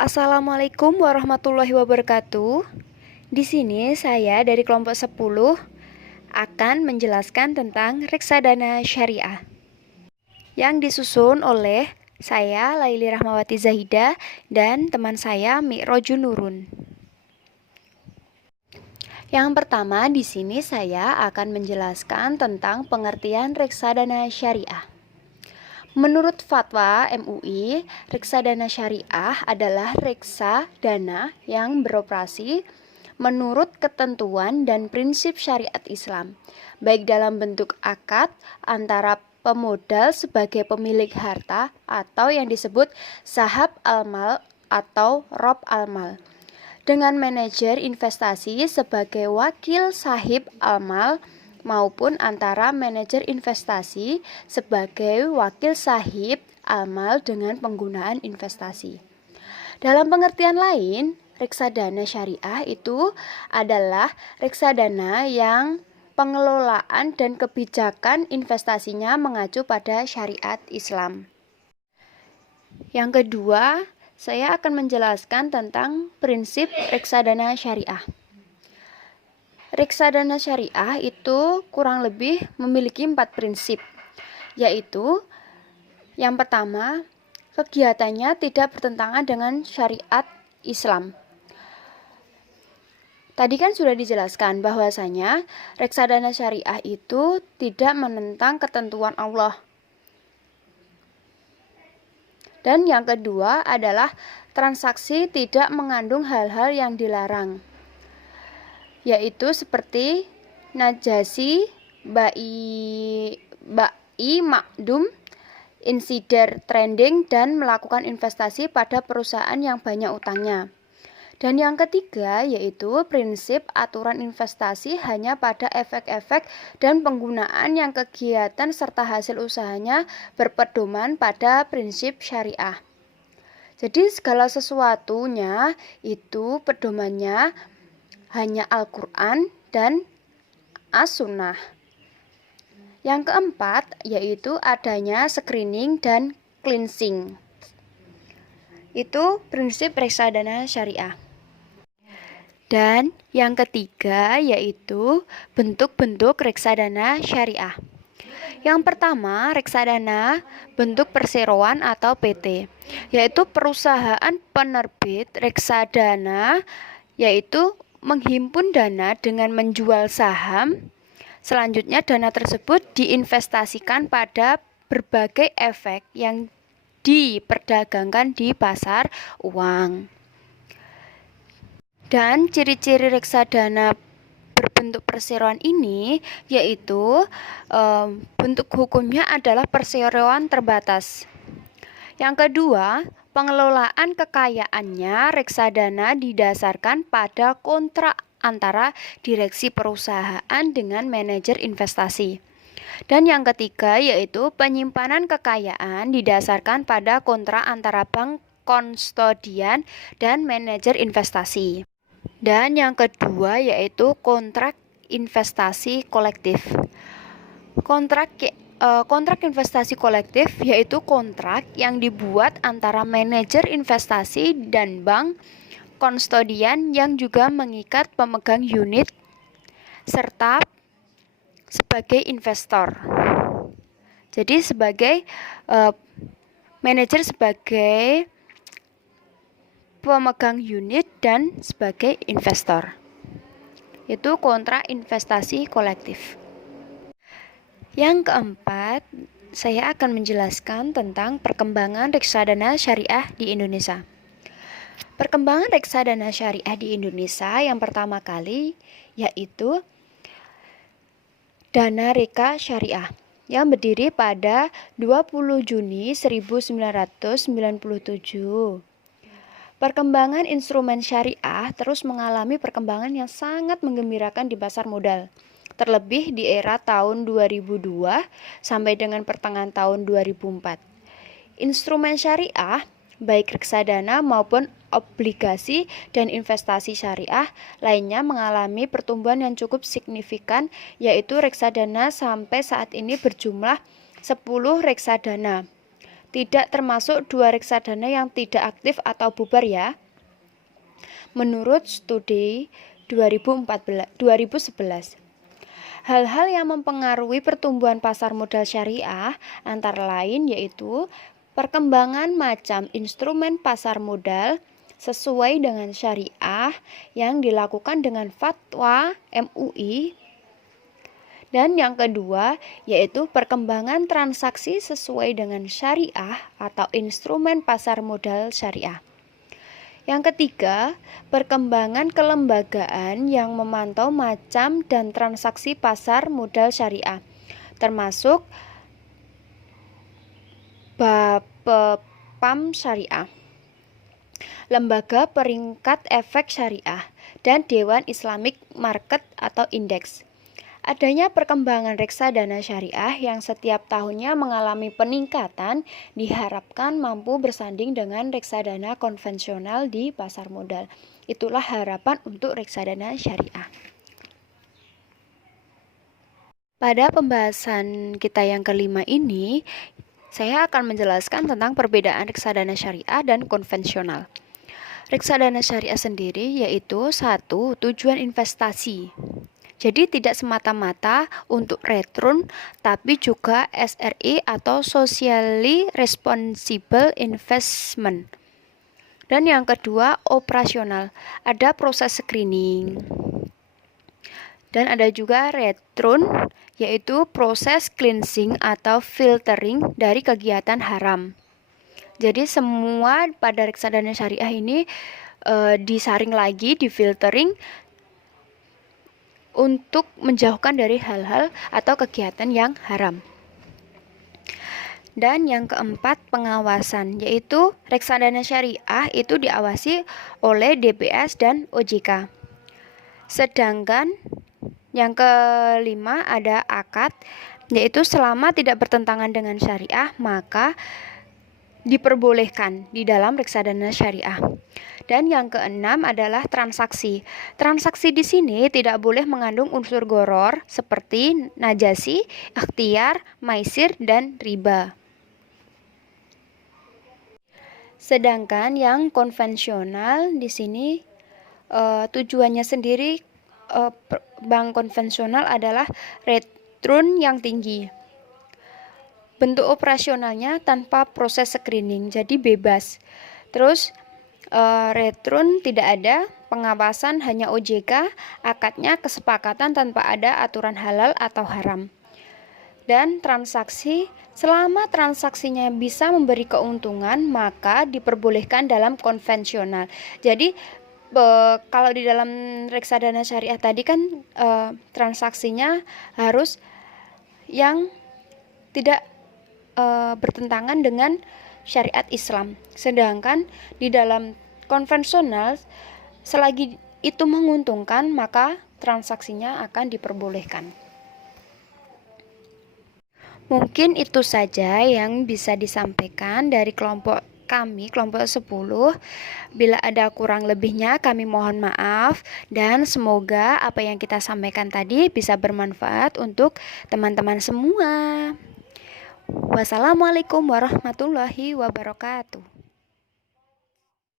Assalamualaikum warahmatullahi wabarakatuh. Di sini saya dari kelompok 10 akan menjelaskan tentang reksadana syariah yang disusun oleh saya Laili Rahmawati Zahida dan teman saya Mi'rojun Nurun. Yang pertama di sini saya akan menjelaskan tentang pengertian reksadana syariah. Menurut fatwa MUI, reksadana syariah adalah reksadana yang beroperasi menurut ketentuan dan prinsip syariat Islam, baik dalam bentuk akad antara pemodal sebagai pemilik harta atau yang disebut sahab al-mal atau rob al-mal, dengan manajer investasi sebagai wakil sahib al-mal maupun antara manajer investasi sebagai wakil sahib amal dengan penggunaan investasi. Dalam pengertian lain, reksadana syariah itu adalah reksadana yang pengelolaan dan kebijakan investasinya mengacu pada syariat Islam. Yang kedua, saya akan menjelaskan tentang prinsip reksadana syariah. Reksadana syariah itu kurang lebih memiliki 4 prinsip, yaitu yang pertama, kegiatannya tidak bertentangan dengan syariat Islam. Tadi kan sudah dijelaskan bahwasanya reksadana syariah itu tidak menentang ketentuan Allah. Dan yang kedua adalah transaksi tidak mengandung hal-hal yang dilarang, yaitu seperti najasi, ba'i makdum, insider trading, dan melakukan investasi pada perusahaan yang banyak utangnya. Dan yang ketiga yaitu prinsip aturan investasi hanya pada efek-efek dan penggunaan yang kegiatan serta hasil usahanya berpedoman pada prinsip syariah. Jadi segala sesuatunya itu pedomannya hanya Al-Quran dan As-Sunnah. Yang keempat yaitu adanya screening dan cleansing. Itu prinsip reksadana syariah. Dan yang ketiga yaitu bentuk-bentuk reksadana syariah. Yang pertama, reksadana bentuk perseroan atau PT, yaitu perusahaan penerbit reksadana, yaitu menghimpun dana dengan menjual saham. Selanjutnya dana tersebut diinvestasikan pada berbagai efek yang diperdagangkan di pasar uang. Dan ciri-ciri reksadana berbentuk perseroan ini yaitu bentuk hukumnya adalah perseroan terbatas. Yang kedua, pengelolaan kekayaannya reksadana didasarkan pada kontrak antara direksi perusahaan dengan manajer investasi. Dan yang ketiga yaitu penyimpanan kekayaan didasarkan pada kontrak antara bank konstodian dan manajer investasi. Dan yang kedua yaitu kontrak investasi kolektif. Kontrak investasi kolektif yaitu kontrak yang dibuat antara manajer investasi dan bank konstodian yang juga mengikat pemegang unit serta sebagai investor. Jadi sebagai manajer sebagai pemegang unit dan sebagai investor. Itu kontrak investasi kolektif. Yang keempat, saya akan menjelaskan tentang perkembangan reksadana syariah di Indonesia. Perkembangan reksadana syariah di Indonesia yang pertama kali yaitu Dana Reka Syariah yang berdiri pada 20 Juni 1997. Perkembangan instrumen syariah terus mengalami perkembangan yang sangat menggembirakan di pasar modal, terlebih di era tahun 2002 sampai dengan pertengahan tahun 2004. Instrumen syariah, baik reksadana maupun obligasi dan investasi syariah lainnya mengalami pertumbuhan yang cukup signifikan, yaitu reksadana sampai saat ini berjumlah 10 reksadana. tidak termasuk dua reksadana yang tidak aktif atau bubar ya. Menurut studi 2011. Hal-hal yang mempengaruhi pertumbuhan pasar modal syariah antara lain yaitu perkembangan macam instrumen pasar modal sesuai dengan syariah yang dilakukan dengan fatwa MUI. Dan yang kedua yaitu perkembangan transaksi sesuai dengan syariah atau instrumen pasar modal syariah. Yang ketiga, perkembangan kelembagaan yang memantau macam dan transaksi pasar modal syariah, termasuk Bapepam Syariah, Lembaga Peringkat Efek Syariah, dan Dewan Islamic Market atau Indeks. Adanya perkembangan reksadana syariah yang setiap tahunnya mengalami peningkatan diharapkan mampu bersanding dengan reksadana konvensional di pasar modal. Itulah harapan untuk reksadana syariah. Pada pembahasan kita yang kelima ini, saya akan menjelaskan tentang perbedaan reksadana syariah dan konvensional. Reksadana syariah sendiri yaitu satu, tujuan investasi. Jadi tidak semata-mata untuk return, tapi juga SRI atau Socially Responsible Investment. Dan yang kedua, operasional. Ada proses screening. Dan ada juga return, yaitu proses cleansing atau filtering dari kegiatan haram. Jadi semua pada reksadana syariah ini disaring lagi, difiltering untuk menjauhkan dari hal-hal atau kegiatan yang haram. Dan yang keempat, pengawasan, yaitu reksadana syariah itu diawasi oleh DBS dan OJK. Sedangkan yang kelima ada akad, yaitu selama tidak bertentangan dengan syariah maka diperbolehkan di dalam reksadana syariah. Dan yang keenam adalah transaksi. Transaksi di sini tidak boleh mengandung unsur gharar seperti najasi, ikhtiar, maisir, dan riba. Sedangkan yang konvensional di sini tujuannya sendiri bank konvensional adalah return yang tinggi. Bentuk operasionalnya tanpa proses screening, jadi bebas. Terus return tidak ada, pengawasan hanya OJK, akadnya kesepakatan tanpa ada aturan halal atau haram. Dan transaksi, selama transaksinya bisa memberi keuntungan maka diperbolehkan dalam konvensional. Jadi kalau di dalam reksadana syariah tadi kan transaksinya harus yang tidak bertentangan dengan syariat Islam. Sedangkan di dalam konvensional selagi itu menguntungkan maka transaksinya akan diperbolehkan. Mungkin itu saja yang bisa disampaikan dari kelompok kami, kelompok 10. Bila ada kurang lebihnya kami mohon maaf dan semoga apa yang kita sampaikan tadi bisa bermanfaat untuk teman-teman semua. Wassalamualaikum warahmatullahi wabarakatuh.